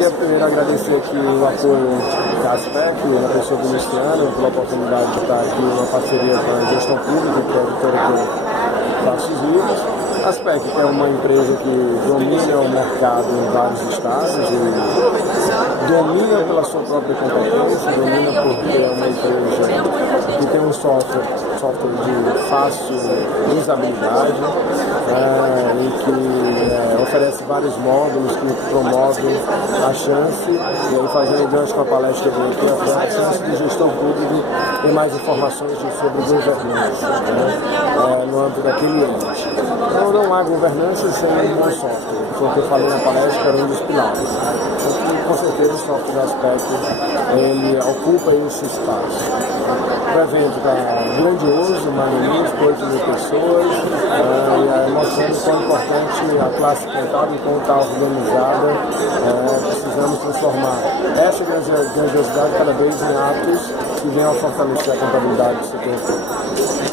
queria primeiro agradecer aqui o apoio da ASPEC, na pessoa do Luciano, pela oportunidade de estar aqui numa parceria com a gestão pública, que é a editora que faz os livros. A ASPEC, que é uma empresa que domina o mercado em vários estados e domina pela sua própria competência, domina porque é uma empresa que tem um software de fácil usabilidade e que oferece vários módulos que promovem a chance, e aí fazendo gancho com a palestra dele, que a chance de gestor público ter mais informações sobre governança no âmbito daquele ente. Então não há governança sem um bom software, foi o que eu falei na palestra, era um dos pilares. Então, com certeza o software da ASPEC ele ocupa esse espaço. O evento está grandioso, magnífico, 8.000 pessoas, mostrando quão importante a classe contábil, enquanto está organizada, precisamos transformar essa grandiosidade cada vez em atos que venham a fortalecer a contabilidade do setor.